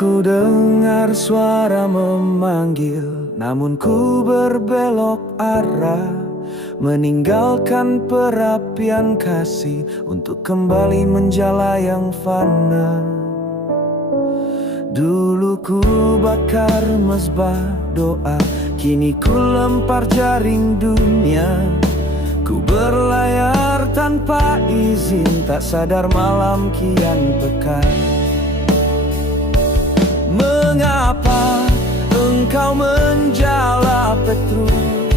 Ku dengar suara memanggil, namun ku berbelok arah, meninggalkan perapian kasih untuk kembali menjala yang fana. Dulu ku bakar mezbah doa, kini ku lempar jaring dunia. Ku berlayar tanpa izin, tak sadar malam kian pekat. Mengapa engkau menjala Petrus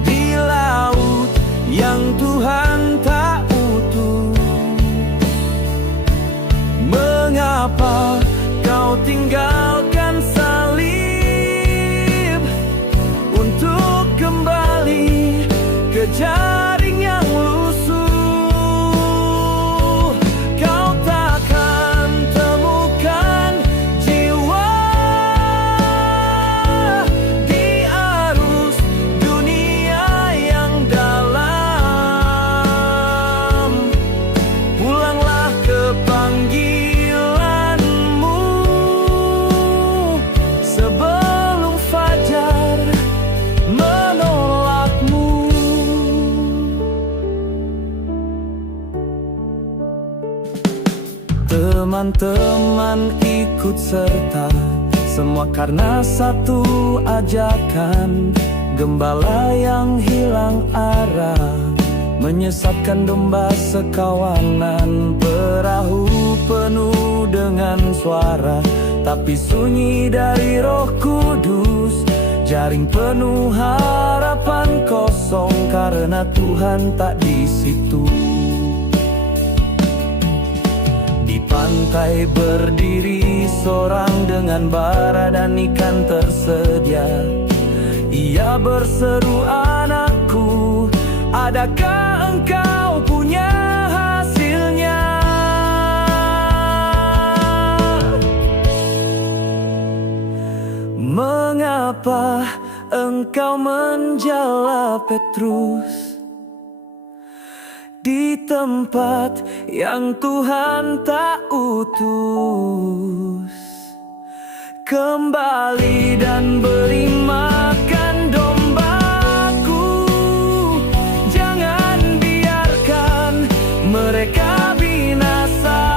di laut yang Tuhan tak utus? Mengapa kau tinggalkan salib untuk kembali ke jaring yang lusuh? Kau takkan temukan jiwa di arus dunia yang dalam. Pulanglah ke panggilanmu sebelum fajar menolakmu. Teman-teman ikut serta, semua karena satu ajakan. Gembala yang hilang arah menyesatkan domba sekawanan. Perahu penuh dengan suara, tapi sunyi dari Roh Kudus. Jaring penuh harapan kosong karena Tuhan tak di situ. Di pantai berdiri seorang dengan bara dan ikan tersedia. Ia berseru, "Anakku, adakah engkau punya hasilnya?" Mengapa engkau menjala Petrus di tempat yang Tuhan tak utus? Kembali dan beri makan dombaku. Jangan biarkan mereka binasa.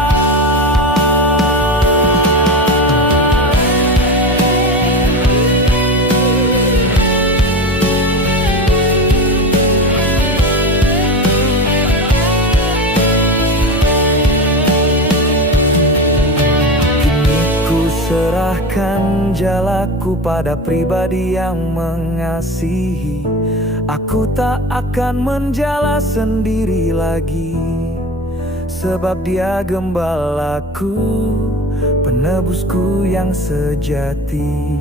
Serahkan jalaku pada pribadi yang mengasihi. Aku tak akan menjala sendiri lagi, sebab Dia gembalaku, penebusku yang sejati.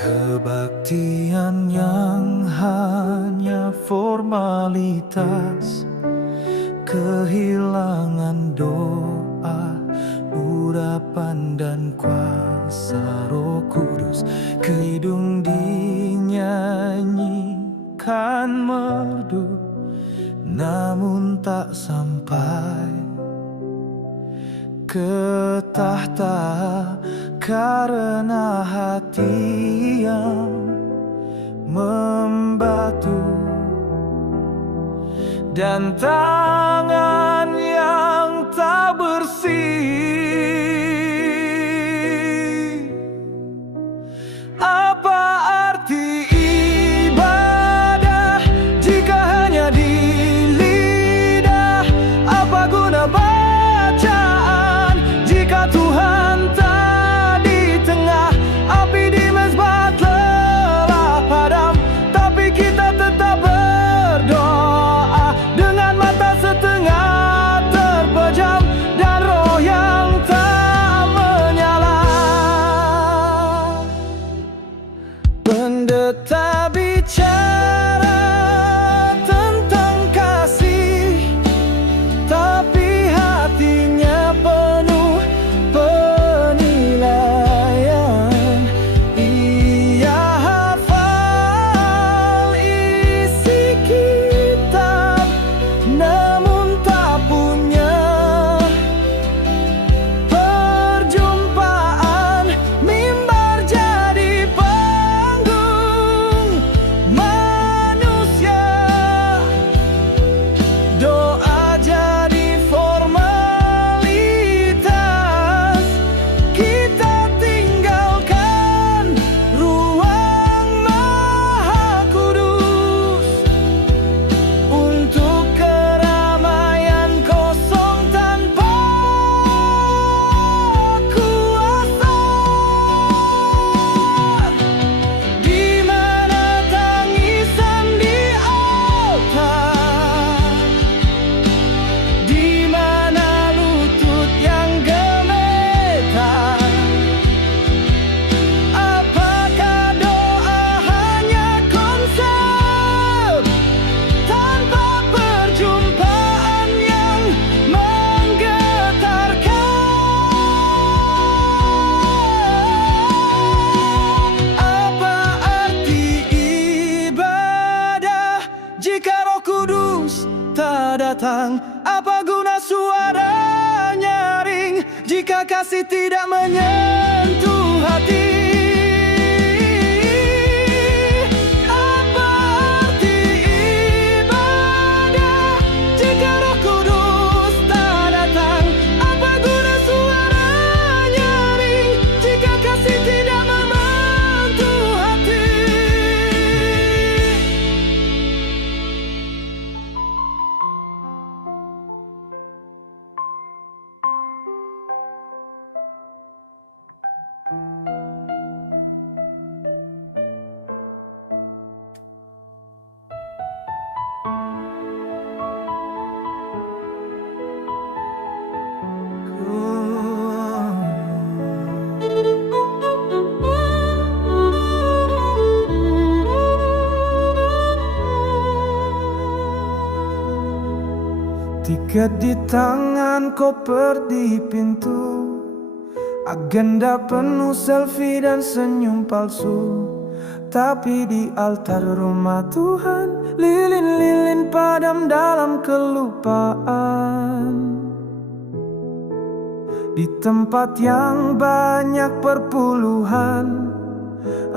Kebaktian yang hanya formalitas, kehilangan doa, urapan dan kuasa Roh Kudus. Kidung dinyanyikan merdu, namun tak sampai ke tahta karena hati yang membatu dan tangan yang tak bersih. Apa arti ibadah jika hanya di lidah? Apa guna bacaan jika Tuhan tak di tengah? Api di mezbah telah padam, tapi kita tetap berdoa dengan mata setengah terpejam dan roh datang. Apa guna suara nyaring jika kasih tidak menyentuh hati? Apa arti ibadah jika Roh Kudus tak datang? Apa guna suara nyaring jika kasih tidak membentuk hati? Tiket di tangan, koper di pintu, agenda penuh selfie dan senyum palsu. Tapi di altar rumah Tuhan, lilin-lilin padam dalam kelupaan. Di tempat yang banyak perpuluhan,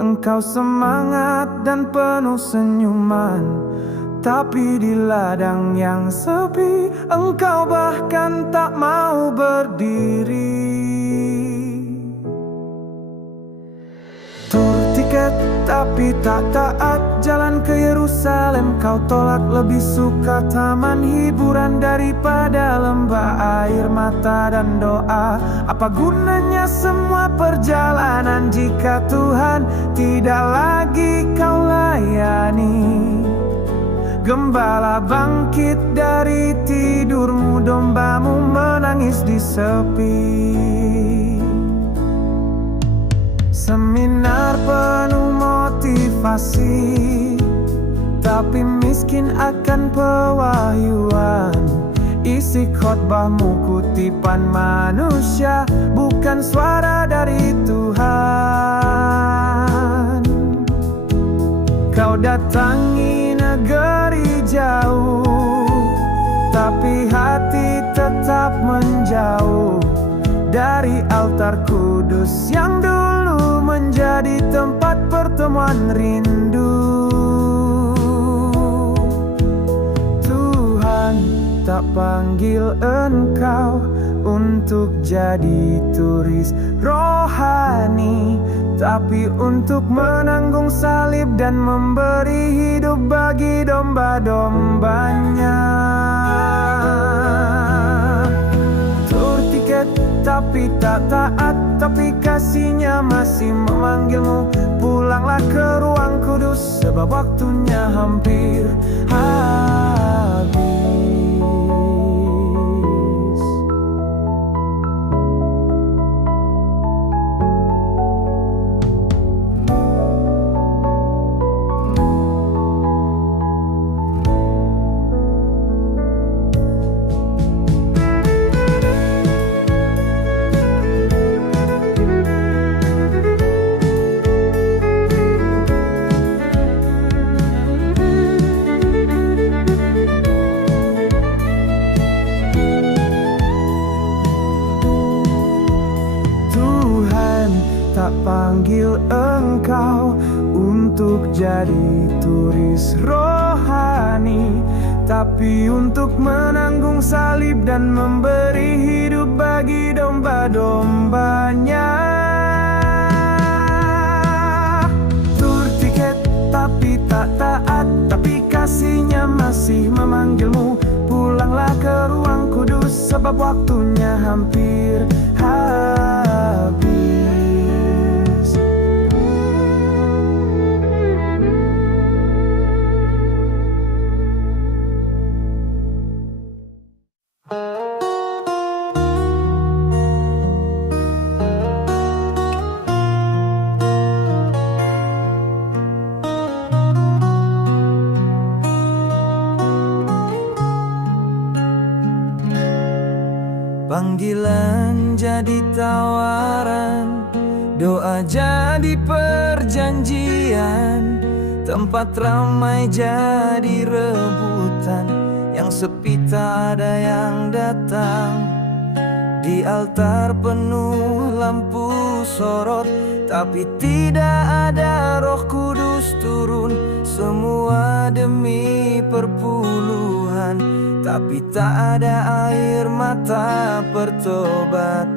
engkau semangat dan penuh senyuman. Tapi di ladang yang sepi, engkau bahkan tak mau berdiri. Tur tiket tapi tak taat, jalan ke Yerusalem kau tolak. Lebih suka taman hiburan daripada lembah air mata dan doa. Apa gunanya semua perjalanan jika Tuhan tidak lagi kau layani? Gembala bangkit dari tidurmu, dombamu menangis di sepi. Seminar penuh motivasi, tapi miskin akan pewahyuan. Isi khotbahmu kutipan manusia, bukan suara dari Tuhan. Kau datangi negeri jauh, tapi hati tetap menjauh dari altar kudus yang dulu menjadi tempat pertemuan rindu. Tuhan tak panggil engkau untuk jadi turis rohani, tapi untuk menanggung salib dan memberi hidup bagi domba-dombanya. Tur tiket tapi tak taat, tapi kasihnya masih memanggilmu. Pulanglah ke ruang kudus, sebab waktunya hampir habis. Tak panggil engkau untuk jadi turis rohani, tapi untuk menanggung salib dan memberi hidup bagi domba-dombanya. Tur tiket tapi tak taat, tapi kasihnya masih memanggilmu. Pulanglah ke ruang kudus, sebab waktunya hampir habis. Panggilan jadi tawaran, doa jadi perjanjian, tempat ramai jadi rebutan. Yang Yang sepi tak ada yang datang. Di altar penuh lampu sorot, tapi tidak ada Roh Kudus turun. Semua demi perpuluhan, tapi tak ada air mata pertobatan.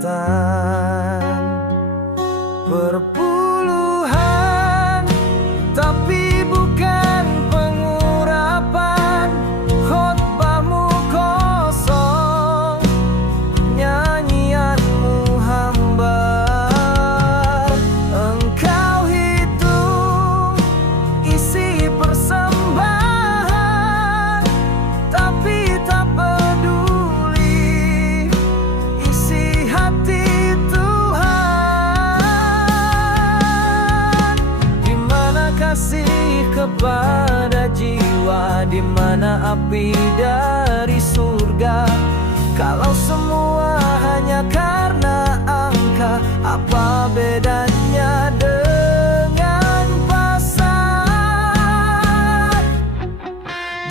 Perpuluhan, tapi bukan pengurapan. Khotbahmu kosong, nyanyianmu hambar. Engkau hitung isi persembahan, tapi tak peduli isi hati Tuhan. Di mana kasih kepada jiwa, di mana api dari surga? Kalau semua hanya karena angka, apa bedanya dengan pasar?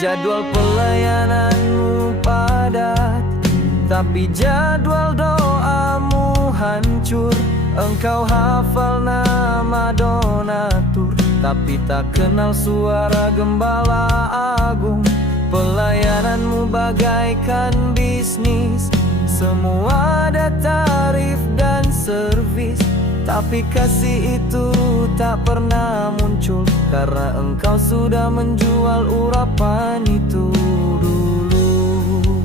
Jadwal pelayananmu padat, tapi jadwal doamu hancur. Engkau hafal nama donatur, tapi tak kenal suara gembala agung. Pelayananmu bagaikan bisnis, semua ada tarif dan servis, tapi kasih itu tak pernah muncul, karena engkau sudah menjual urapan itu dulu.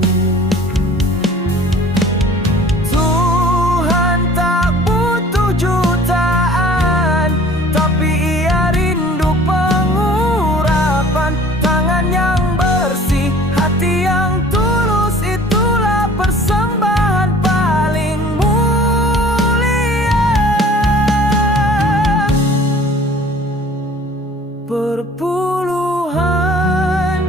Tuhan tak butuh jutaan, tapi Ia rindu pengurapan. Tangan yang bersih, hati yang tulus, itulah persembahan paling mulia. Perpuluhan,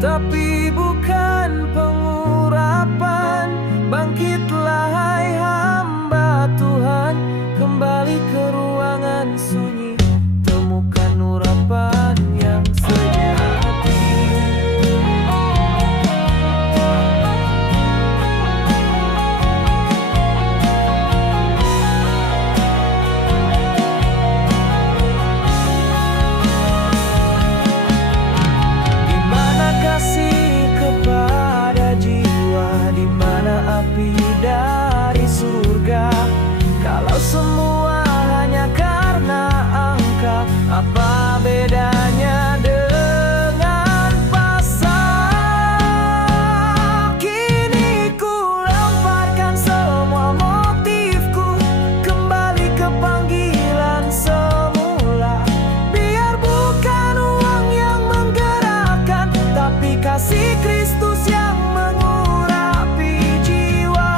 tapi bukan pengurapan. Bangkitlah hai hamba Tuhan, kembali ke ruangan sunyi, temukan urapan yang sejati. Di mana kasih kepada jiwa, di mana api dari surga? Kalau semua hanya karena angka, apa bedanya dengan pasar? Kini ku lemparkan semua motifku, kembali ke panggilan semula. Biar bukan uang yang menggerakkan, tapi kasih Kristus yang mengurapi jiwa.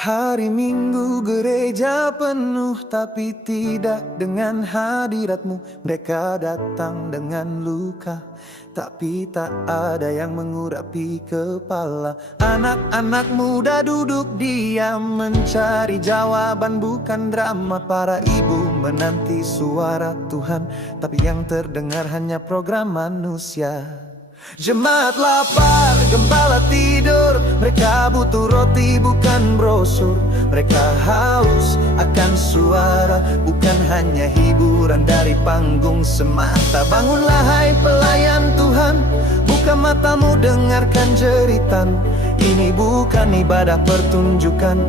Hari Minggu gereja penuh, tapi tidak dengan hadiratmu. Mereka datang dengan luka, tapi tak ada yang mengurapi kepala. Anak-anak muda duduk diam mencari jawaban, bukan drama. Para ibu menanti suara Tuhan, tapi yang terdengar hanya program manusia. Jemaat lapar, gembala tidur. Mereka butuh roti bukan brosur. Mereka haus akan suara, bukan hanya hiburan dari panggung semata. Bangunlah hai pelayan Tuhan, buka matamu dengarkan jeritan. Ini bukan ibadah pertunjukan,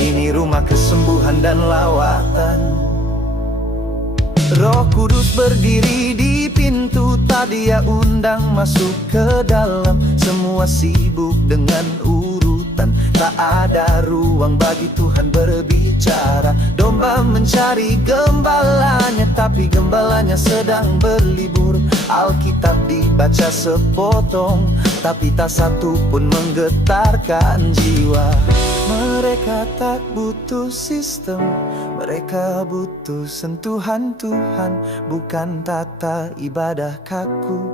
ini rumah kesembuhan dan lawatan. Roh Kudus berdiri di pintu, tak Dia undang masuk ke dalam. Semua sibuk dengan urutan, tak ada ruang bagi Tuhan berbicara. Domba mencari gembalanya, tapi gembalanya sedang berlibur. Alkitab dibaca sepotong, tapi tak satu pun menggetarkan jiwa. Mereka tak butuh sistem, mereka butuh sentuhan Tuhan, bukan tata ibadah kaku.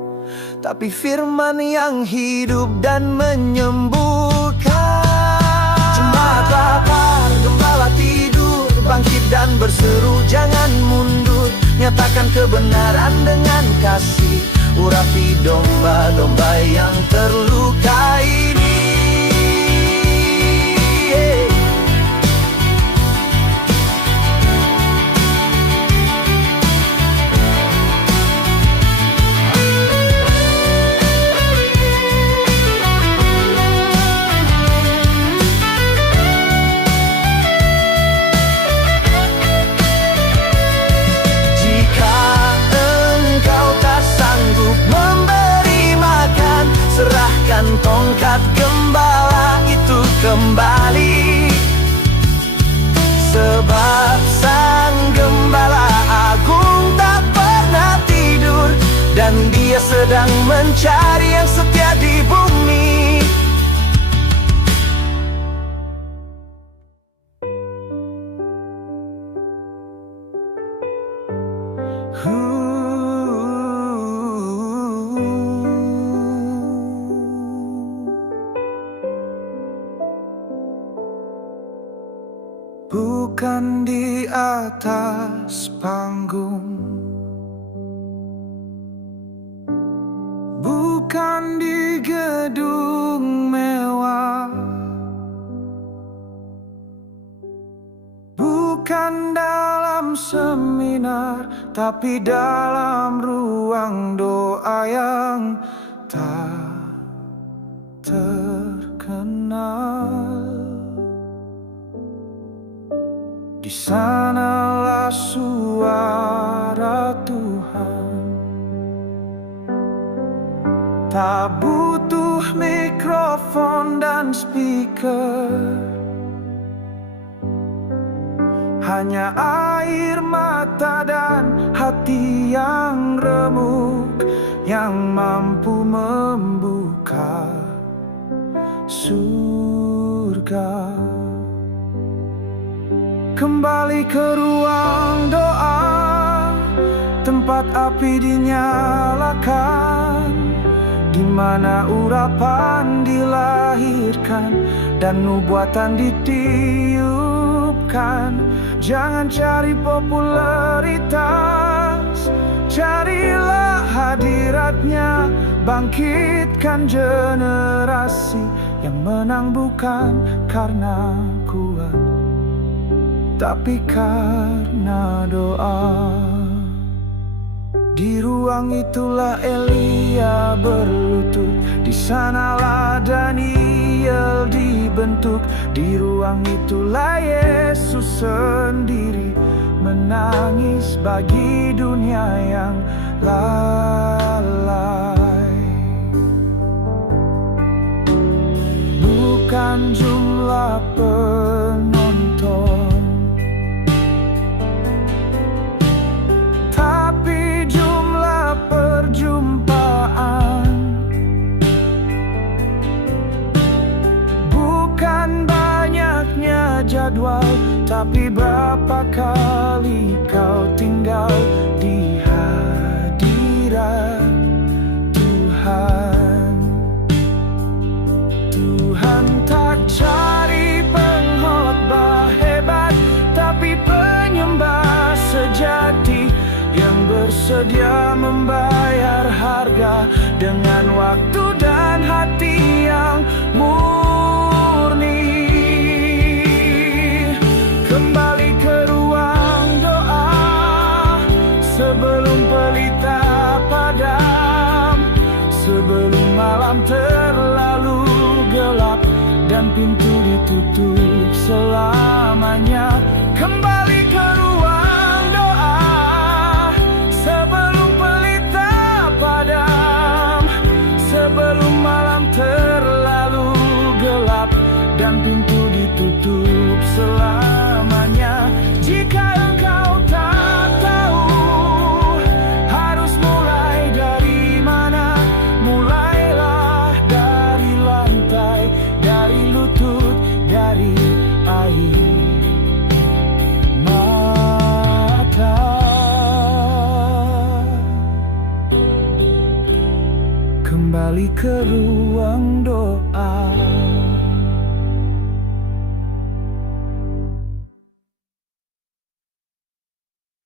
tapi firman yang hidup dan menyembuhkan. Jemaat lapar, gembala tidur, bangkit dan berseru, jangan mundur. Nyatakan kebenaran dengan kasih, urapi domba-domba yang terluka ini. Tongkat gembala itu kembali, sebab sang gembala agung tak pernah tidur, dan dia sedang mencari yang setia di bumi. Bukan di atas panggung, bukan di gedung mewah, bukan dalam seminar, tapi dalam ruang doa yang tak terkenal. Di sanalah suara Tuhan, tak butuh mikrofon dan speaker, hanya air mata dan hati yang remuk yang mampu membuka surga. Kembali ke ruang doa, tempat api dinyalakan, di mana urapan dilahirkan dan nubuatan ditiupkan. Jangan cari popularitas, carilah hadiratnya. Bangkitkan generasi yang menang bukan karena kuat, tapi karena doa. Di ruang itulah Elia berlutut, di sanalah Daniel dibentuk. Di ruang itulah Yesus sendiri menangis bagi dunia yang lalai. Bukan jumlah penonton, tapi jumlah perjumpaan. Bukan banyaknya jadwal, tapi berapa kali kau tinggal di hadirat Tuhan. Tuhan tak cari pengkhotbah hebat, tapi penyembah sejati yang bersedia membayar harga dengan waktu dan hati yang murni. Kembali ke ruang doa sebelum pelita padam, sebelum malam terlalu gelap dan pintu ditutup selamanya. Kembali ke ruang doa sebelum pelita padam, sebelum malam terlalu gelap dan pintu ditutup selamanya. Jika engkau tak tahu harus mulai dari mana, mulailah dari lantai, dari lutut, dari air mata. kembali ke ruang doa.